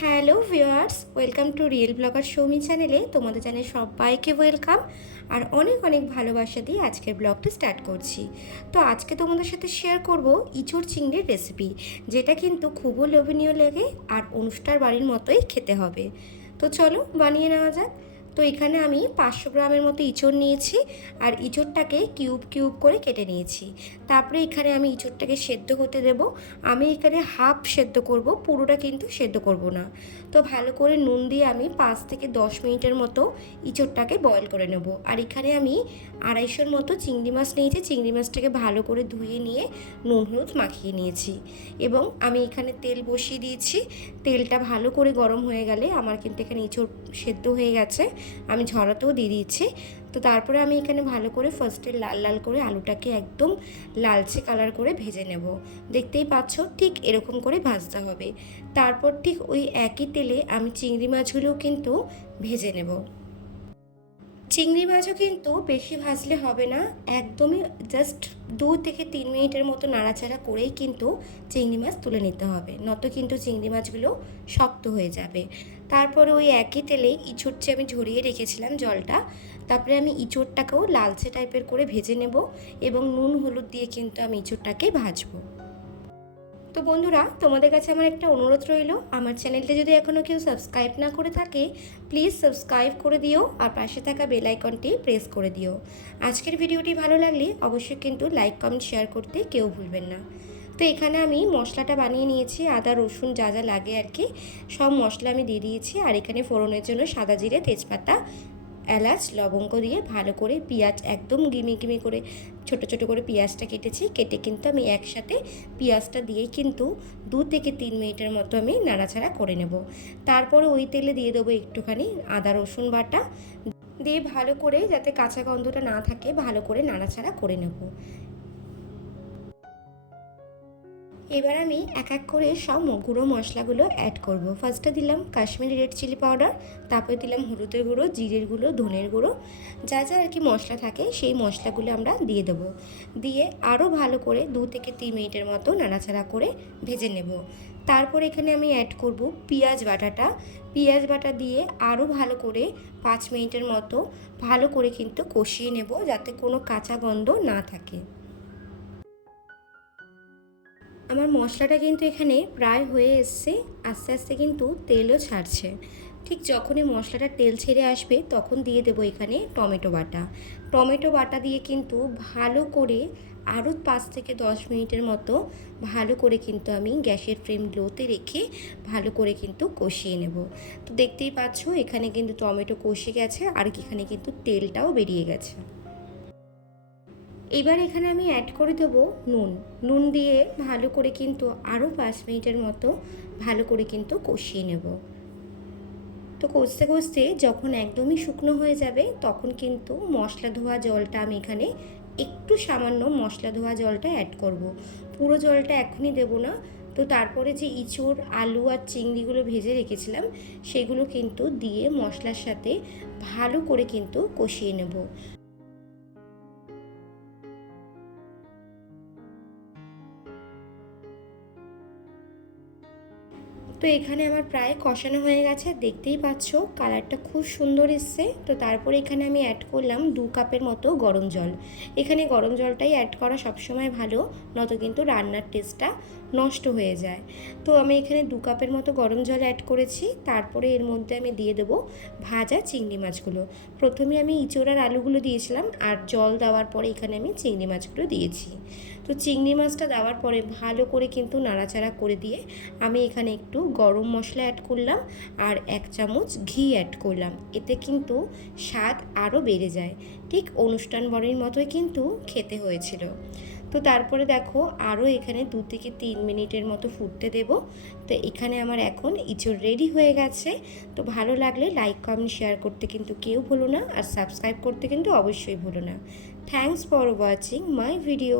Hello viewers, welcome to real blogger Soumi চ্যানেলে। তোমাদের জানাই সবাইকে ওয়েলকাম আর অনেক অনেক ভালোবাসা দিয়ে আজকের ব্লগটা স্টার্ট করছি। তো আজকে তোমাদের সাথে শেয়ার করব ইঁচড় চিংড়ির রেসিপি, যেটা কিন্তু খুবই লোভনীয় লাগে আর অনুষ্ঠান বাড়ির মতোই খেতে হবে। তো চলো বানিয়ে নেওয়া যাক। তো এখানে আমি 500 গ্রামের মতো ইঁচড় নিয়েছি আর ইঁচড়টাকে কিউব কিউব করে কেটে নিয়েছি। তারপরে এখানে আমি ইঁচড়টাকে সেদ্ধ হতে দেব। আমি এখানে হাফ সেদ্ধ করব, পুরোটা কিন্তু সেদ্ধ করব না। তো ভালো করে নুন দিয়ে আমি 5 থেকে 10 মিনিটের মতো ইঁচড়টাকে বয়েল করে নেব। আর এখানে আমি 250 মতো চিংড়ি মাছ নিয়েছি। চিংড়ি মাছটাকে ভালো করে ধুয়ে নিয়ে নুন হলুদ মাখিয়ে নিয়েছি এবং আমি এখানে তেল বসিয়ে দিয়েছি। তেলটা ভালো করে গরম হয়ে গেলে আমার কিন্তু এখানে ইঁচড় সেদ্ধ হয়ে গেছে, আমি ঝরাতেও দিয়ে দিচ্ছি। তো তারপরে আমি এখানে ভালো করে ফার্স্টে লাল লাল করে আলুটাকে একদম লালচে কালার করে ভেজে নেব। দেখতেই পাচ্ছ ঠিক এরকম করে ভাজতে হবে। তারপর ঠিক ওই একই তেলে আমি চিংড়ি মাছগুলোও কিন্তু ভেজে নেব। চিংড়ি মাছও কিন্তু বেশি ভাজলে হবে না, একদমই জাস্ট 2 থেকে 3 মিনিটের মতো নাড়াচাড়া করেই কিন্তু চিংড়ি মাছ তুলে নিতে হবে, নয়তো কিন্তু চিংড়ি মাছগুলো শক্ত হয়ে যাবে। তারপরে ওই একই তেলে ইঁচড়টি আমি ঝরিয়ে রেখেছিলাম জলটা, তারপরে আমি ইঁচড়টাকেও লালচে টাইপের করে ভেজে নেব এবং নুন হলুদ দিয়ে কিন্তু আমি ইঁচড়টাকে ভাজবো। তো বন্ধুরা, তোমাদের কাছে আমার একটা অনুরোধ রইল, আমার চ্যানেলটা যদি এখনও কেউ সাবস্ক্রাইব না করে থাকে প্লিজ সাবস্ক্রাইব করে দিও আর পাশে থাকা বেল আইকনটি প্রেস করে দিও। আজকের ভিডিওটি ভালো লাগলে অবশ্যই কিন্তু লাইক কমেন্ট শেয়ার করতে কেউ ভুলবেন না। তো এখানে আমি মশলাটা বানিয়ে নিয়েছি, আদা রসুন যা যা লাগে আর কি সব মশলা আমি দিয়ে দিয়েছি। আর এখানে ফোড়নের জন্য সাদা জিরে, তেজপাতা, এলাচ, লবঙ্গ দিয়ে ভালো করে পেঁয়াজ একদম গিমি গিমি করে ছোট ছোট করে পেঁয়াজটা কেটেছি। কেটে কিন্তু আমি একসাথে পেঁয়াজটা দিয়েই কিন্তু 2 থেকে 3 মিনিটের মতো আমি নাড়াচাড়া করে নেব। তারপরে ওই তেলে দিয়ে দেবো একটুখানি আদা রসুন বাটা, দিয়ে ভালো করে যাতে কাঁচা গন্ধটা না থাকে ভালো করে নাড়াচাড়া করে নেব। এবার আমি এক এক করে সব গুঁড়ো মশলাগুলো অ্যাড করব। ফার্স্টে দিলাম কাশ্মীরি রেড চিলি পাউডার, তারপরে দিলাম হলুদের গুঁড়ো, জিরের গুঁড়ো, ধনের গুঁড়ো, যা যা আর কি মশলা থাকে সেই মশলাগুলো আমরা দিয়ে দেবো। দিয়ে আরও ভালো করে 2 থেকে 3 মিনিটের মতো নাড়াচাড়া করে ভেজে নেব। তারপর এখানে আমি অ্যাড করব পেঁয়াজ বাটাটা। পেঁয়াজ বাটা দিয়ে আরও ভালো করে 5 মিনিটের মতো ভালো করে কিন্তু কষিয়ে নেব, যাতে কোনো কাঁচা গন্ধ না থাকে। আমার মশলাটা কিন্তু এখানে প্রায় হয়ে এসছে, আস্তে আস্তে কিন্তু তেলও ছাড়ছে। ঠিক যখনই মশলাটা তেল ছেড়ে আসবে তখন দিয়ে দেবো এখানে টমেটো বাটা। টমেটো বাটা দিয়ে কিন্তু ভালো করে আরও 5 থেকে 10 মিনিটের মতো ভালো করে কিন্তু আমি গ্যাসের ফ্লেম লোতে রেখে ভালো করে কিন্তু কষিয়ে নেব। তো দেখতেই পাচ্ছ এখানে কিন্তু টমেটো কষে গেছে আর এখানে কিন্তু তেলটাও বেরিয়ে গেছে। এবার এখানে আমি অ্যাড করে দেবো নুন। নুন দিয়ে ভালো করে কিন্তু আরও 5 মিনিটের মতো ভালো করে কিন্তু কষিয়ে নেব। তো কষতে কষতে যখন একদমই শুকনো হয়ে যাবে তখন কিন্তু মশলা ধোয়া জলটা আমি এখানে একটু সামান্য মশলা ধোয়া জলটা অ্যাড করব। পুরো জলটা এখনই দেব না। তো তারপরে যে ইঁচড়, আলু আর চিংড়িগুলো ভেজে রেখেছিলাম সেগুলো কিন্তু দিয়ে মশলার সাথে ভালো করে কিন্তু কষিয়ে নেব। তো এখানে আমার প্রায় কষানো হয়ে গেছে, দেখতেই পাচ্ছ কালারটা খুব সুন্দর এসছে। তো তারপরে এখানে আমি অ্যাড করলাম 2 কাপের মতো গরম জল। এখানে গরম জলটাই অ্যাড করা সবসময় ভালো, নয়তো কিন্তু রান্নার টেস্টটা নষ্ট হয়ে যায়। তো আমি এখানে 2 কাপের মতো গরম জল অ্যাড করেছি। তারপরে এর মধ্যে আমি দিয়ে দেবো ভাজা চিংড়ি মাছগুলো। প্রথমে আমি ইঁচড় আর আলুগুলো দিয়েছিলাম আর জল দেওয়ার পরে এখানে আমি চিংড়ি মাছগুলো দিয়েছি। তো চিংড়ি মাছটা দেওয়ার পরে ভালো করে কিন্তু নাড়াচাড়া করে দিয়ে আমি এখানে একটু গরম মশলা অ্যাড করলাম আর 1 চামচ ঘি অ্যাড করলাম। এতে কিন্তু স্বাদ আরও বেড়ে যায়, ঠিক অনুষ্ঠান বাড়ির মতোই কিন্তু খেতে হয়েছিল। তো তারপরে দেখো আরও এখানে 2 থেকে 3 মিনিটের মতো ফুটতে দেব। তো এখানে আমার এখন ইঁচড় রেডি হয়ে গেছে। তো ভালো লাগলে লাইক কমেন্ট শেয়ার করতে কিন্তু কেউ ভুলো না আর সাবস্ক্রাইব করতে কিন্তু অবশ্যই ভুলো না। Thanks for watching my video.